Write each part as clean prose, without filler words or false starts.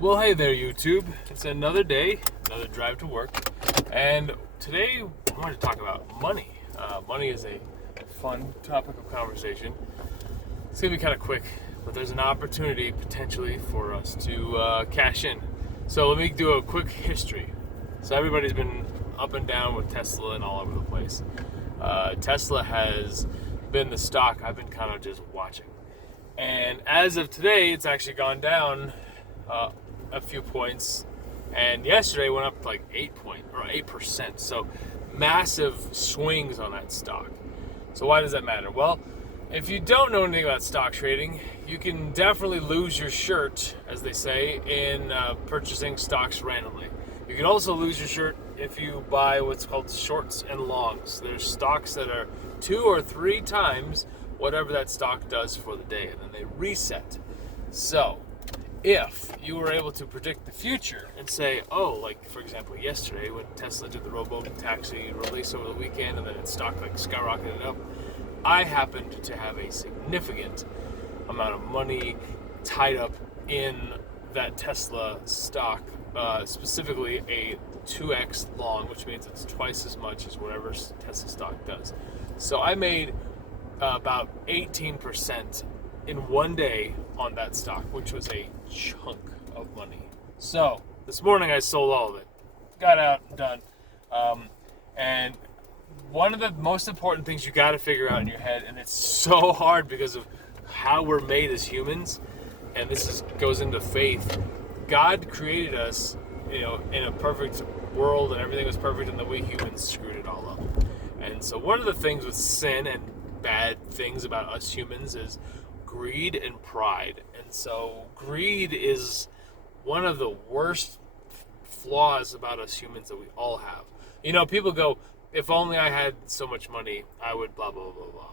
Well, hey there, YouTube. It's another day, another drive to work, and today I wanted to talk about money. Money is a fun topic of conversation. It's gonna be kind of quick, but there's an opportunity potentially for us to cash in. So let me do a quick history. So everybody's been up and down with Tesla and all over the place. Tesla has been the stock I've been kind of just watching, and as of today, it's actually gone down a few points, and yesterday went up like 8%. So massive swings on that stock. So why does that matter? Well, if you don't know anything about stock trading, you can definitely lose your shirt, as they say, in purchasing stocks randomly. You can also lose your shirt if you buy what's called shorts and longs. There's stocks that are 2 or 3 times whatever that stock does for the day, and then they reset. So if you were able to predict the future and say, oh, like for example, yesterday when Tesla did the robo-taxi release over the weekend and then its stock like skyrocketed up, I happened to have a significant amount of money tied up in that Tesla stock, specifically a 2x long, which means it's twice as much as whatever Tesla stock does. So I made about 18% in one day on that stock, which was a chunk of money. So this morning I sold all of it, got out and done. And one of the most important things you got to figure out in your head, and it's so hard because of how we're made as humans, and goes into faith. God created us, in a perfect world, and everything was perfect, and then we humans screwed it all up. And so one of the things with sin and bad things about us humans is greed and pride. And so greed is one of the worst flaws about us humans that we all have. People go, if only I had so much money, I would blah, blah, blah, blah.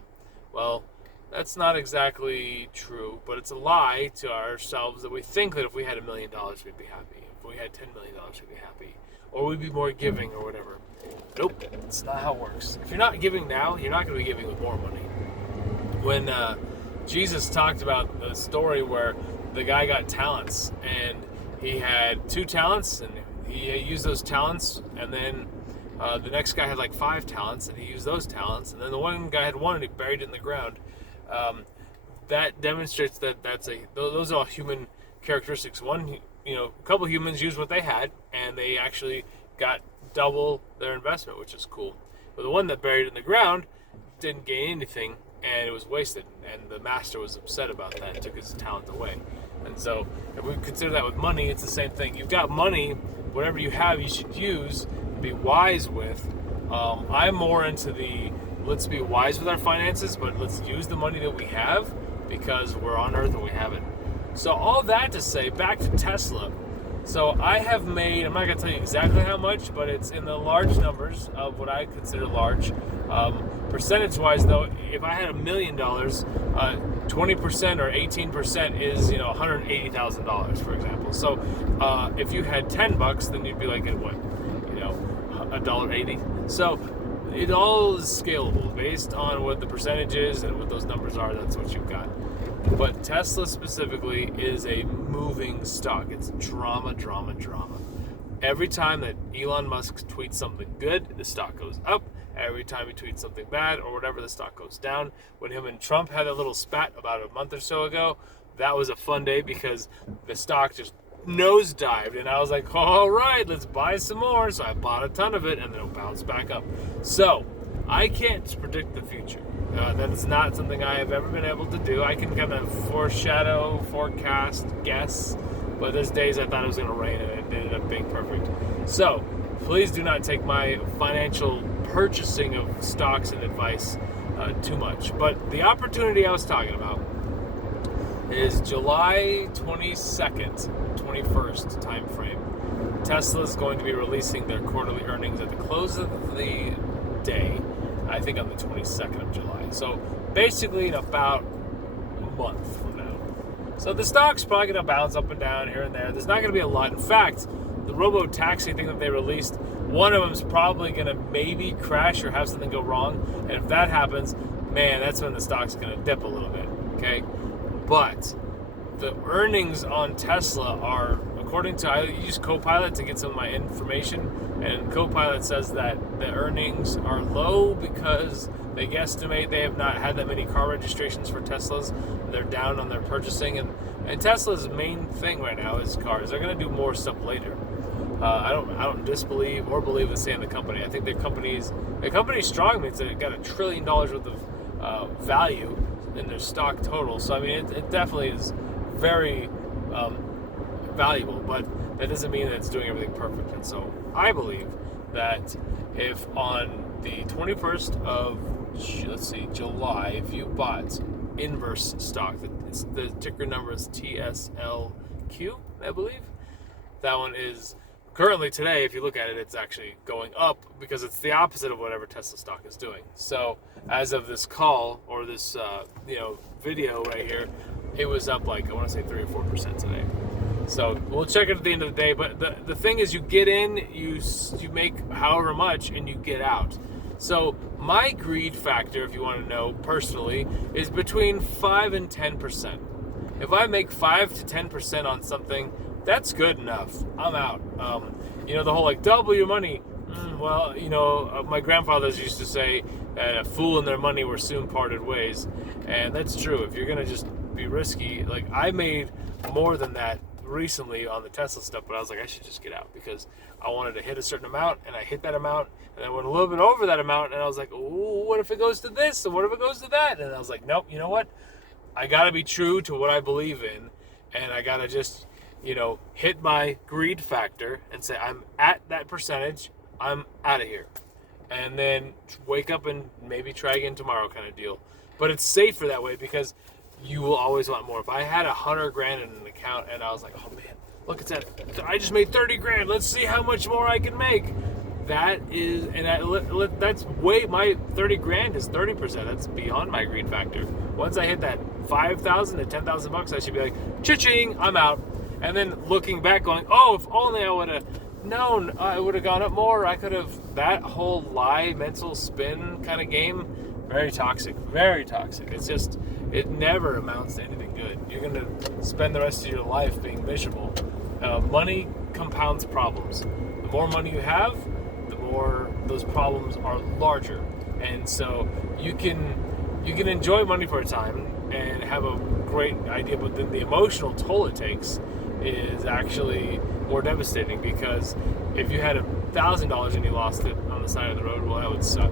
Well, that's not exactly true, but it's a lie to ourselves that we think that if we had $1 million, we'd be happy. If we had $10 million, we'd be happy. Or we'd be more giving or whatever. Nope, that's not how it works. If you're not giving now, you're not going to be giving with more money. When Jesus talked about the story where the guy got talents, and he had 2 talents, and he used those talents, and then the next guy had like 5 talents, and he used those talents, and then the one guy had 1 and he buried it in the ground. That demonstrates that those are all human characteristics. A couple humans used what they had, and they actually got double their investment, which is cool. But the one that buried it in the ground didn't gain anything, and it was wasted, and the master was upset about that and took his talent away. And so if we consider that with money, it's the same thing. You've got money, whatever you have, you should use and be wise with. I'm more into let's be wise with our finances, but let's use the money that we have because we're on earth and we have it. So all that to say, back to Tesla. So I have made, I'm not going to tell you exactly how much, but it's in the large numbers of what I consider large. Percentage-wise, though, if I had $1 million, 20% or 18% is, $180,000, for example. So if you had $10, then you'd be like at what, $1.80. So it all is scalable based on what the percentage is and what those numbers are. That's what you've got. But Tesla specifically is a moving stock. It's drama. Every time that Elon Musk tweets something good, the stock goes up. Every time he tweets something bad or whatever, the stock goes down. When him and Trump had a little spat about a month or so ago, that was a fun day because the stock just nosedived, and I was like, all right, let's buy some more. So I bought a ton of it, and then it bounced back up. So I can't predict the future. That is not something I have ever been able to do. I can kind of foreshadow, forecast, guess, but there's days I thought it was going to rain, and it ended up being perfect. So please do not take my financial purchasing of stocks and advice too much. But the opportunity I was talking about is July 22nd, 21st time frame. Tesla is going to be releasing their quarterly earnings at the close of the day, I think on the 22nd of July. So basically in about a month from now. So the stock's probably going to bounce up and down here and there. There's not going to be a lot. In fact, the robo-taxi thing that they released, one of them is probably going to maybe crash or have something go wrong. And if that happens, man, that's when the stock's going to dip a little bit, okay? But the earnings on Tesla are, according to, I use Copilot to get some of my information, and Copilot says that the earnings are low because they guesstimate they have not had that many car registrations for Teslas. They're down on their purchasing, and Tesla's main thing right now is cars. They're going to do more stuff later. I don't disbelieve or believe the same in the company. I think their company's strong. Means they've got $1 trillion worth of value in their stock total. So I mean, it definitely is very valuable, but that doesn't mean that it's doing everything perfect. And so I believe that if on the 21st of July, if you bought Inverse stock, the ticker number is TSLQ, I believe. That one is currently today, if you look at it, it's actually going up because it's the opposite of whatever Tesla stock is doing. So as of this call or this video right here, it was up like, I want to say 3 or 4% today. So we'll check it at the end of the day. But the thing is, you get in, you make however much, and you get out. So my greed factor, if you want to know personally, is between 5 and 10%. If I make 5 to 10% on something, that's good enough. I'm out. The whole like double your money. My grandfathers used to say that a fool and their money were soon parted ways, and that's true. If you're gonna just be risky, like I made more than that recently on the Tesla stuff, but I was like, I should just get out because I wanted to hit a certain amount, and I hit that amount, and I went a little bit over that amount, and I was like, oh, what if it goes to this, and what if it goes to that? And I was like, nope. You know what? I gotta be true to what I believe in, and I gotta just hit my greed factor and say, I'm at that percentage, I'm out of here. And then wake up and maybe try again tomorrow kind of deal. But it's safer that way because you will always want more. If I had $100,000 in an account and I was like, oh man, look at that, I just made $30,000, let's see how much more I can make. That's way, my $30,000 is 30%. That's beyond my greed factor. Once I hit that $5,000 to $10,000, I should be like, cha-ching, I'm out. And then looking back going, oh, if only I would have known, I would have gone up more. I could have, that whole lie, mental spin kind of game, very toxic, very toxic. It's just, it never amounts to anything good. You're going to spend the rest of your life being miserable. Money compounds problems. The more money you have, the more those problems are larger. And so you can enjoy money for a time and have a great idea, but then the emotional toll it takes is actually more devastating, because if you had $1,000 and you lost it on the side of the road, well, that would suck.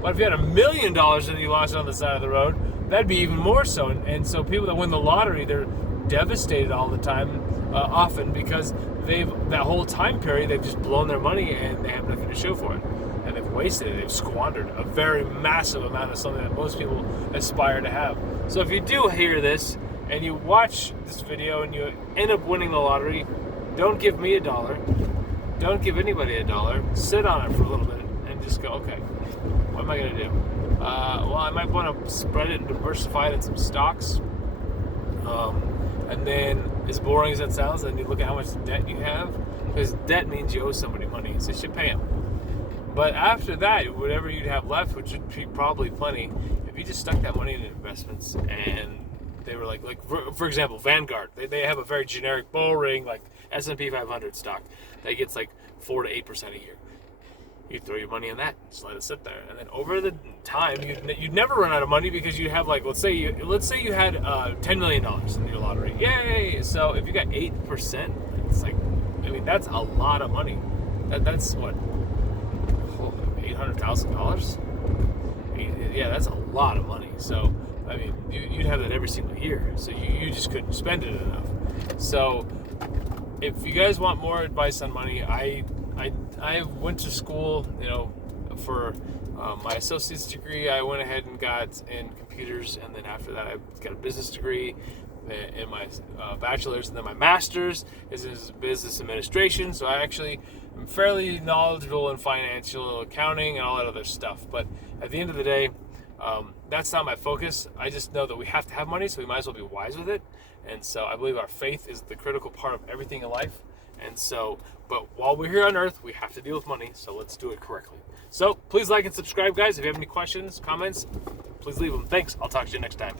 But if you had $1 million and you lost it on the side of the road, that'd be even more so. And so people that win the lottery, they're devastated all the time, often because that whole time period, they've just blown their money and they have nothing to show for it. And they've wasted it, they've squandered a very massive amount of something that most people aspire to have. So if you do hear this, and you watch this video and you end up winning the lottery, don't give me $1. Don't give anybody $1. Sit on it for a little bit and just go, okay, what am I going to do? Well, I might want to spread it and diversify it in some stocks. And then, as boring as that sounds, then you look at how much debt you have, because debt means you owe somebody money, so you should pay them. But after that, whatever you'd have left, which would be probably plenty, if you just stuck that money in investments and they were like for example, Vanguard. They have a very generic, boring, like S&P 500 stock that gets like 4 to 8% a year. You throw your money in that, just let it sit there, and then over the time, you'd never run out of money, because you'd have like, let's say you had $10 million in your lottery. Yay! So if you got 8%, it's like, I mean, that's a lot of money. That's what, $800,000. Yeah, that's a lot of money. So I mean, you'd have that every single year, so you just couldn't spend it enough. So if you guys want more advice on money, I went to school, for my associate's degree. I went ahead and got in computers, and then after that I got a business degree in my bachelor's, and then my master's is in business administration. So I actually am fairly knowledgeable in financial accounting and all that other stuff. But at the end of the day, that's not my focus. I just know that we have to have money, so we might as well be wise with it. And so I believe our faith is the critical part of everything in life. And so, but while we're here on earth, we have to deal with money, so let's do it correctly. So please like and subscribe, guys. If you have any questions, comments, please leave them. Thanks. I'll talk to you next time.